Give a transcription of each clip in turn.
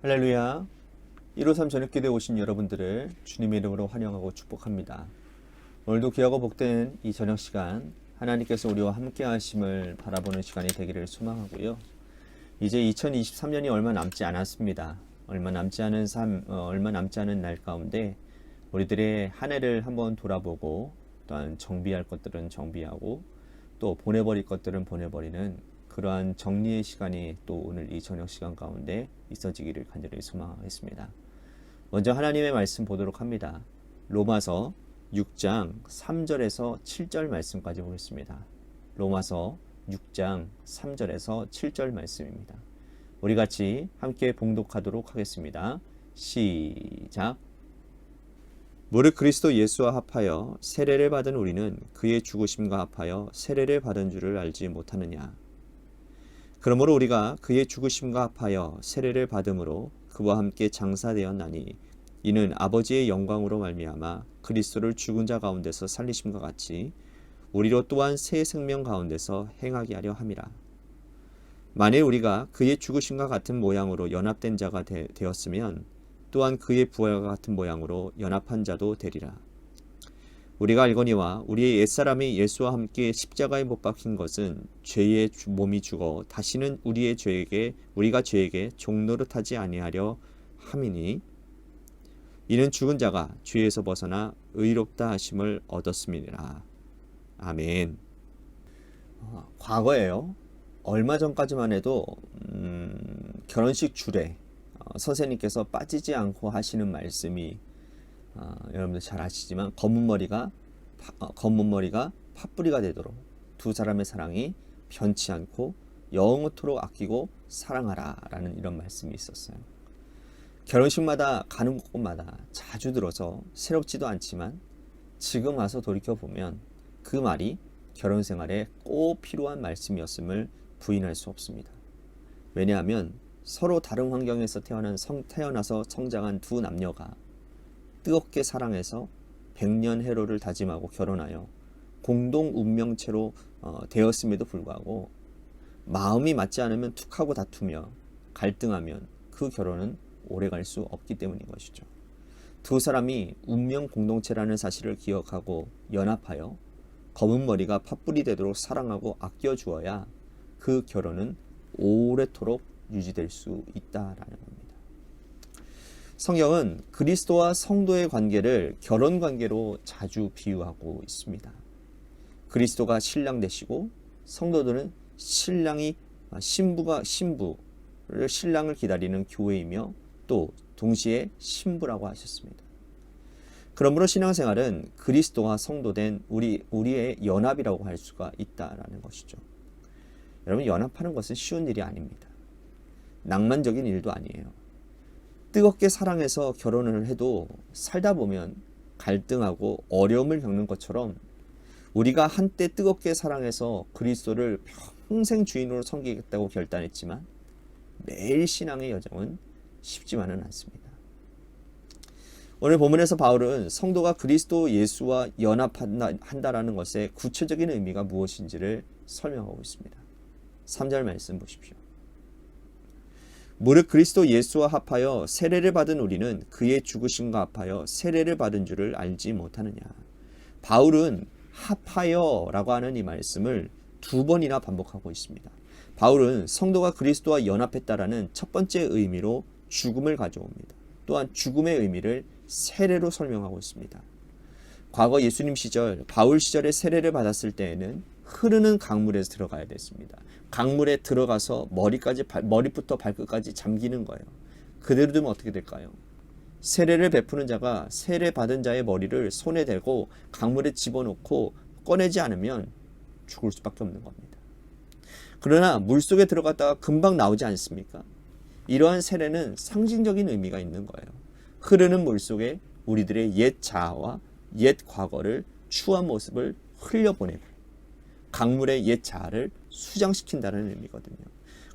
할렐루야. 153 저녁기도에 오신 여러분들을 주님의 이름으로 환영하고 축복합니다. 오늘도 귀하고 복된 이 저녁 시간 하나님께서 우리와 함께 하심을 바라보는 시간이 되기를 소망하고요. 이제 2023년이 얼마 남지 않았습니다. 얼마 남지 않은 날 가운데 우리들의 한 해를 한번 돌아보고 또한 정비할 것들은 정비하고 또 보내버릴 것들은 보내버리는 그러한 정리의 시간이 또 오늘 이 저녁 시간 가운데 있어지기를 간절히 소망하겠습니다. 먼저 하나님의 말씀 보도록 합니다. 로마서 6장 3절에서 7절 말씀까지 보겠습니다. 로마서 6장 3절에서 7절 말씀입니다. 우리 같이 함께 봉독하도록 하겠습니다. 시작. 무릇 그리스도 예수와 합하여 세례를 받은 우리는 그의 죽으심과 합하여 세례를 받은 줄을 알지 못하느냐. 그러므로 우리가 그의 죽으심과 합하여 세례를 받음으로 그와 함께 장사되었나니 이는 아버지의 영광으로 말미암아 그리스도를 죽은 자 가운데서 살리심과 같이 우리로 또한 새 생명 가운데서 행하게 하려 함이라. 만일 우리가 그의 죽으심과 같은 모양으로 연합된 자가 되었으면 또한 그의 부활과 같은 모양으로 연합한 자도 되리라. 우리가 알거니와 우리의 옛사람이 예수와 함께 십자가에 못 박힌 것은 죄의 몸이 죽어 다시는 우리가 죄에게 종노릇하지 아니하려 함이니 이는 죽은 자가 죄에서 벗어나 의롭다 하심을 얻었음이니라. 아멘. 과거에요. 얼마 전까지만 해도 결혼식 줄에 선생님께서 빠지지 않고 하시는 말씀이 여러분들 잘 아시지만 검은 머리가 팥뿌리가 되도록 두 사람의 사랑이 변치 않고 영원토록 아끼고 사랑하라 라는 이런 말씀이 있었어요. 결혼식마다 가는 곳마다 자주 들어서 새롭지도 않지만 지금 와서 돌이켜보면 그 말이 결혼 생활에 꼭 필요한 말씀이었음을 부인할 수 없습니다. 왜냐하면 서로 다른 환경에서 태어나서 성장한 두 남녀가 뜨겁게 사랑해서 백년해로를 다짐하고 결혼하여 공동 운명체로 되었음에도 불구하고 마음이 맞지 않으면 툭하고 다투며 갈등하면 그 결혼은 오래갈 수 없기 때문인 것이죠. 두 사람이 운명 공동체라는 사실을 기억하고 연합하여 검은 머리가 팥불이 되도록 사랑하고 아껴주어야 그 결혼은 오래도록 유지될 수 있다라는 겁니다. 성경은 그리스도와 성도의 관계를 결혼 관계로 자주 비유하고 있습니다. 그리스도가 신랑 되시고 성도들은 신부를 신랑을 기다리는 교회이며 또 동시에 신부라고 하셨습니다. 그러므로 신앙생활은 그리스도와 성도된 우리의 연합이라고 할 수가 있다라는 것이죠. 여러분, 연합하는 것은 쉬운 일이 아닙니다. 낭만적인 일도 아니에요. 뜨겁게 사랑해서 결혼을 해도 살다 보면 갈등하고 어려움을 겪는 것처럼 우리가 한때 뜨겁게 사랑해서 그리스도를 평생 주인으로 섬기겠다고 결단했지만 매일 신앙의 여정은 쉽지만은 않습니다. 오늘 본문에서 바울은 성도가 그리스도 예수와 연합한다라는 것의 구체적인 의미가 무엇인지를 설명하고 있습니다. 3절 말씀 보십시오. 무릇 그리스도 예수와 합하여 세례를 받은 우리는 그의 죽으심과 합하여 세례를 받은 줄을 알지 못하느냐. 바울은 합하여 라고 하는 이 말씀을 두 번이나 반복하고 있습니다. 바울은 성도가 그리스도와 연합했다라는 첫 번째 의미로 죽음을 가져옵니다. 또한 죽음의 의미를 세례로 설명하고 있습니다. 과거 예수님 시절, 바울 시절에 세례를 받았을 때에는 흐르는 강물에 들어가야 됐습니다. 강물에 들어가서 머리부터 발끝까지 잠기는 거예요. 그대로 두면 어떻게 될까요? 세례를 베푸는 자가 세례 받은 자의 머리를 손에 대고 강물에 집어넣고 꺼내지 않으면 죽을 수밖에 없는 겁니다. 그러나 물속에 들어갔다가 금방 나오지 않습니까? 이러한 세례는 상징적인 의미가 있는 거예요. 흐르는 물속에 우리들의 옛 자아와 옛 과거를 추한 모습을 흘려보내고 강물의 옛 자아를 수장시킨다는 의미거든요.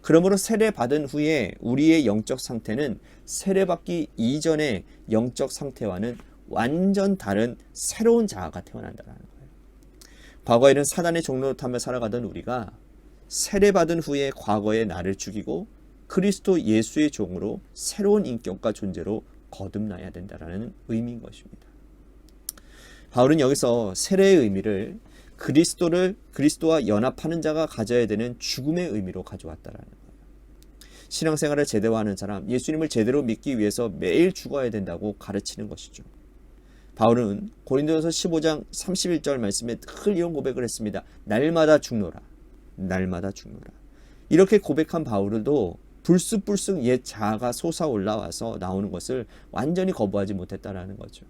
그러므로 세례받은 후에 우리의 영적 상태는 세례받기 이전의 영적 상태와는 완전 다른 새로운 자아가 태어난다는 거예요. 과거에는 사단의 종노릇하며 살아가던 우리가 세례받은 후에 과거의 나를 죽이고 그리스도 예수의 종으로 새로운 인격과 존재로 거듭나야 된다라는 의미인 것입니다. 바울은 여기서 세례의 의미를 그리스도와 연합하는 자가 가져야 되는 죽음의 의미로 가져왔다라는 거예요. 신앙생활을 제대로 하는 사람, 예수님을 제대로 믿기 위해서 매일 죽어야 된다고 가르치는 것이죠. 바울은 고린도전서 15장 31절 말씀에 늘 이런 고백을 했습니다. 날마다 죽노라. 날마다 죽노라. 이렇게 고백한 바울도 불쑥불쑥 옛 자아가 솟아올라와서 나오는 것을 완전히 거부하지 못했다라는 거죠.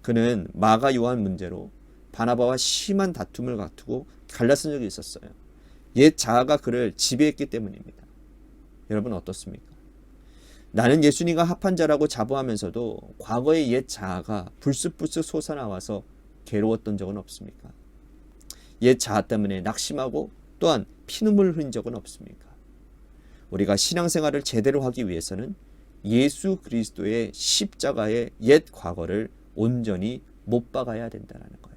그는 마가 요한 문제로 바나바와 심한 다툼을 다투고 갈라선 적이 있었어요. 옛 자아가 그를 지배했기 때문입니다. 여러분 어떻습니까? 나는 예수님과 합한 자라고 자부하면서도 과거의 옛 자아가 불쑥불쑥 솟아나와서 괴로웠던 적은 없습니까? 옛 자아 때문에 낙심하고 또한 피눈물 흘린 적은 없습니까? 우리가 신앙생활을 제대로 하기 위해서는 예수 그리스도의 십자가의 옛 과거를 온전히 못 박아야 된다는 거예요.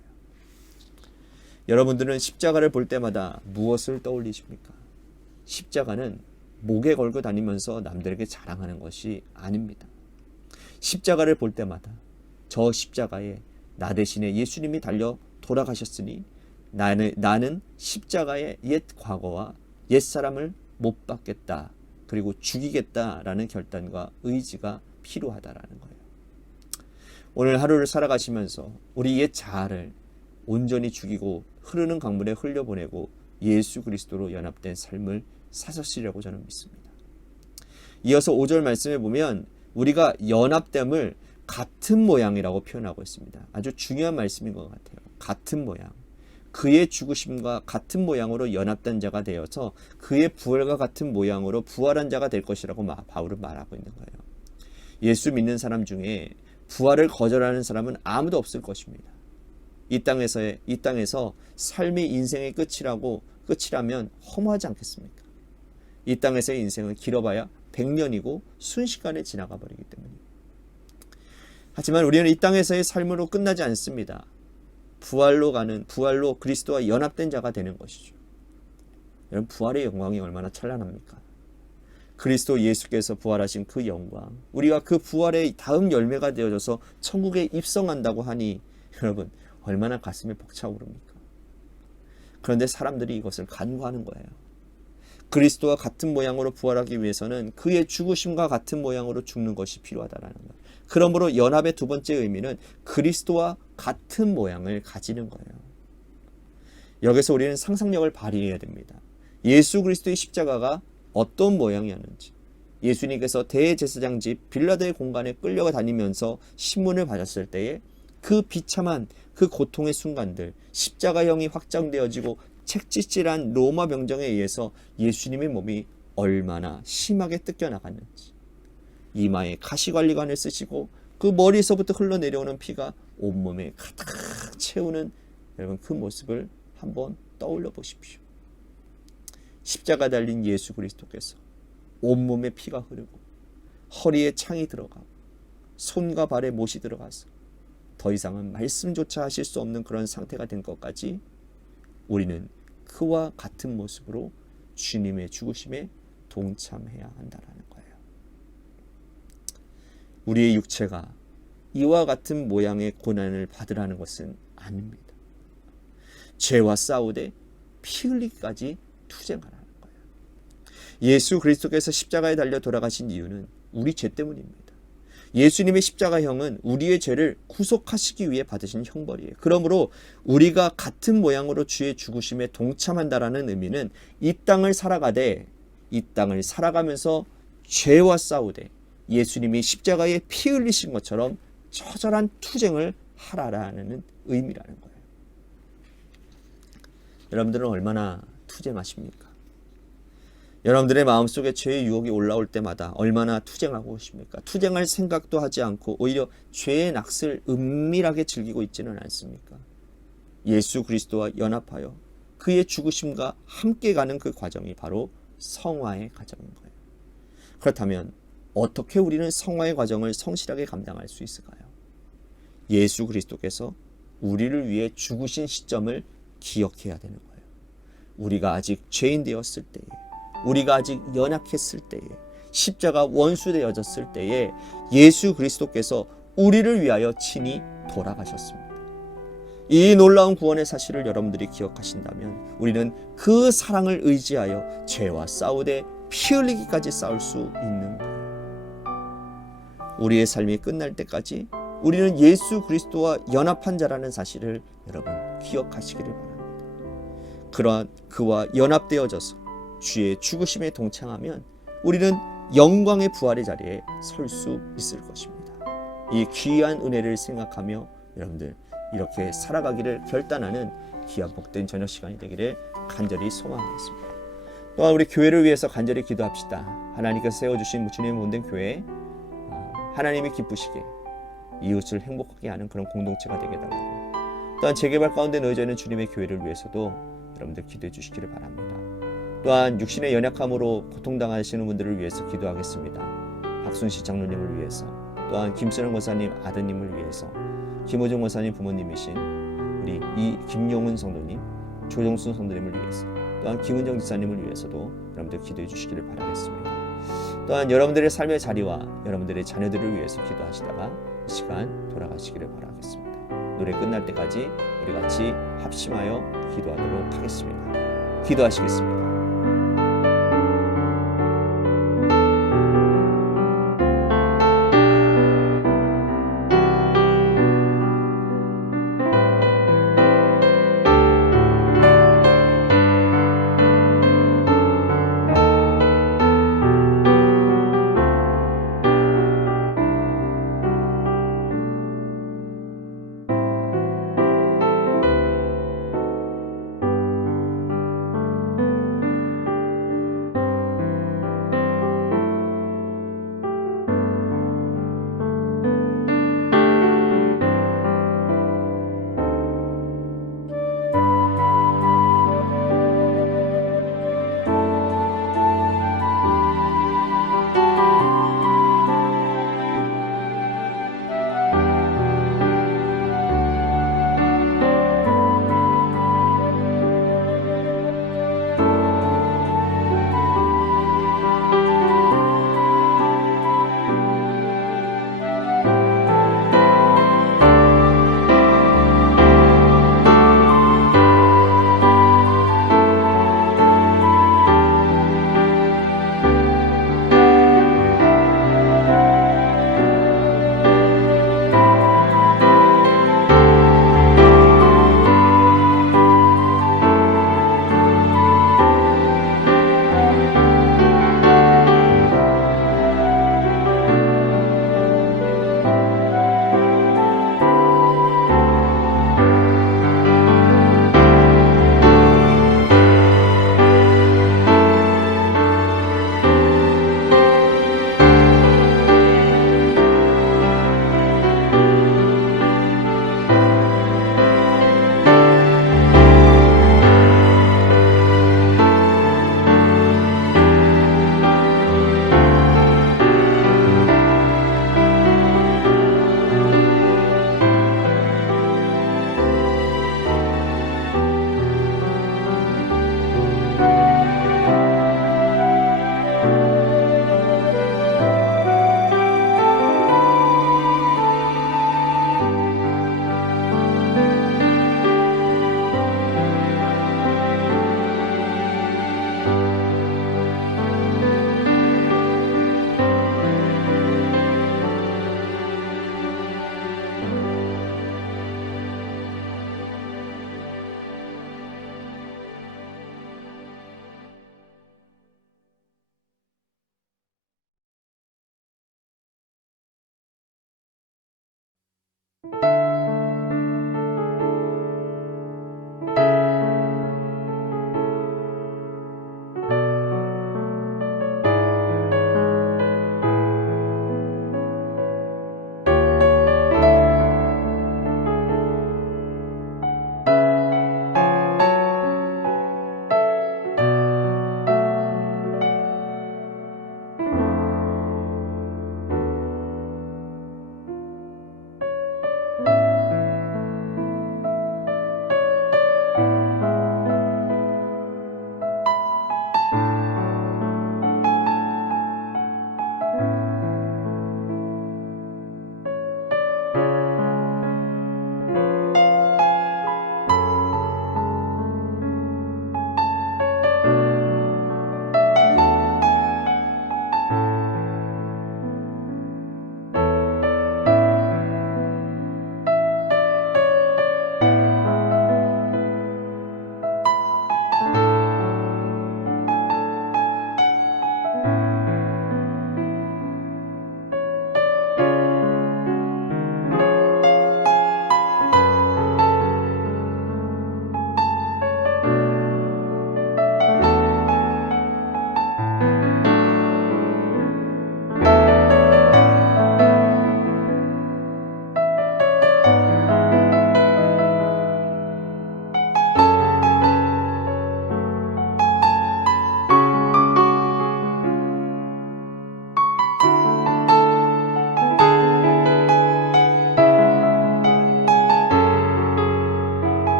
여러분들은 십자가를 볼 때마다 무엇을 떠올리십니까? 십자가는 목에 걸고 다니면서 남들에게 자랑하는 것이 아닙니다. 십자가를 볼 때마다 저 십자가에 나 대신에 예수님이 달려 돌아가셨으니 나는 십자가의 옛 과거와 옛 사람을 못 받겠다, 그리고 죽이겠다라는 결단과 의지가 필요하다라는 거예요. 오늘 하루를 살아가시면서 우리 옛 자아를 온전히 죽이고 흐르는 강물에 흘려보내고 예수 그리스도로 연합된 삶을 사셨으리라고 저는 믿습니다. 이어서 5절 말씀에 보면 우리가 연합됨을 같은 모양이라고 표현하고 있습니다. 아주 중요한 말씀인 것 같아요. 같은 모양. 그의 죽으심과 같은 모양으로 연합된 자가 되어서 그의 부활과 같은 모양으로 부활한 자가 될 것이라고 바울은 말하고 있는 거예요. 예수 믿는 사람 중에 부활을 거절하는 사람은 아무도 없을 것입니다. 이 땅에서 삶이 인생의 끝이라면 허무하지 않겠습니까? 이 땅에서의 인생은 길어봐야 100년이고 순식간에 지나가 버리기 때문입니다. 하지만 우리는 이 땅에서의 삶으로 끝나지 않습니다. 부활로 그리스도와 연합된 자가 되는 것이죠. 여러분, 부활의 영광이 얼마나 찬란합니까? 그리스도 예수께서 부활하신 그 영광, 우리가 그 부활의 다음 열매가 되어져서 천국에 입성한다고 하니 여러분 얼마나 가슴에 벅차오릅니까? 그런데 사람들이 이것을 간과하는 거예요. 그리스도와 같은 모양으로 부활하기 위해서는 그의 죽으심과 같은 모양으로 죽는 것이 필요하다라는 거예요. 그러므로 연합의 두 번째 의미는 그리스도와 같은 모양을 가지는 거예요. 여기서 우리는 상상력을 발휘해야 됩니다. 예수 그리스도의 십자가가 어떤 모양이었는지, 예수님께서 대제사장 집 빌라도의 공간에 끌려가 다니면서 신문을 받았을 때에 그 비참한 그 고통의 순간들, 십자가형이 확장되어지고 책짓질한 로마 병정에 의해서 예수님의 몸이 얼마나 심하게 뜯겨나갔는지, 이마에 가시관리관을 쓰시고 그 머리에서부터 흘러내려오는 피가 온몸에 가득 채우는 여러분 그 모습을 한번 떠올려 보십시오. 십자가 달린 예수 그리스도께서 온몸에 피가 흐르고 허리에 창이 들어가고 손과 발에 못이 들어가서 더 이상은 말씀조차 하실 수 없는 그런 상태가 된 것까지 우리는 그와 같은 모습으로 주님의 죽으심에 동참해야 한다는 거예요. 우리의 육체가 이와 같은 모양의 고난을 받으라는 것은 아닙니다. 죄와 싸우되 피 흘리기까지 투쟁하라는 거예요. 예수 그리스도께서 십자가에 달려 돌아가신 이유는 우리 죄 때문입니다. 예수님의 십자가형은 우리의 죄를 구속하시기 위해 받으신 형벌이에요. 그러므로 우리가 같은 모양으로 주의 죽으심에 동참한다라는 의미는 이 땅을 살아가면서 죄와 싸우되 예수님이 십자가에 피 흘리신 것처럼 처절한 투쟁을 하라라는 의미라는 거예요. 여러분들은 얼마나 투쟁하십니까? 여러분들의 마음속에 죄의 유혹이 올라올 때마다 얼마나 투쟁하고 계십니까? 투쟁할 생각도 하지 않고 오히려 죄의 낚시를 은밀하게 즐기고 있지는 않습니까? 예수 그리스도와 연합하여 그의 죽으심과 함께 가는 그 과정이 바로 성화의 과정인 거예요. 그렇다면 어떻게 우리는 성화의 과정을 성실하게 감당할 수 있을까요? 예수 그리스도께서 우리를 위해 죽으신 시점을 기억해야 되는 거예요. 우리가 아직 죄인 되었을 때에 우리가 아직 연약했을 때에, 십자가 원수되어졌을 때에 예수 그리스도께서 우리를 위하여 친히 돌아가셨습니다. 이 놀라운 구원의 사실을 여러분들이 기억하신다면 우리는 그 사랑을 의지하여 죄와 싸우되 피 흘리기까지 싸울 수 있는 거예요. 우리의 삶이 끝날 때까지 우리는 예수 그리스도와 연합한 자라는 사실을 여러분 기억하시기를 바랍니다. 그러한 그와 연합되어져서 주의 죽으심에 동참하면 우리는 영광의 부활의 자리에 설 수 있을 것입니다. 이 귀한 은혜를 생각하며 여러분들 이렇게 살아가기를 결단하는 귀한 복된 저녁 시간이 되기를 간절히 소망하겠습니다. 또한 우리 교회를 위해서 간절히 기도합시다. 하나님께서 세워주신 주님의 몸된 교회, 하나님이 기쁘시게 이웃을 행복하게 하는 그런 공동체가 되게 해달라고, 또한 재개발 가운데 놓여져 있는 주님의 교회를 위해서도 여러분들 기도해 주시기를 바랍니다. 또한 육신의 연약함으로 고통당하시는 분들을 위해서 기도하겠습니다. 박순시 장로님을 위해서, 또한 김선영 권사님 아드님을 위해서, 김호정 권사님 부모님이신 우리 김용은 성도님, 조정순 성도님을 위해서, 또한 김은정 지사님을 위해서도 여러분들 기도해 주시기를 바라겠습니다. 또한 여러분들의 삶의 자리와 여러분들의 자녀들을 위해서 기도하시다가 이 시간 돌아가시기를 바라겠습니다. 노래 끝날 때까지 우리 같이 합심하여 기도하도록 하겠습니다. 기도하시겠습니다.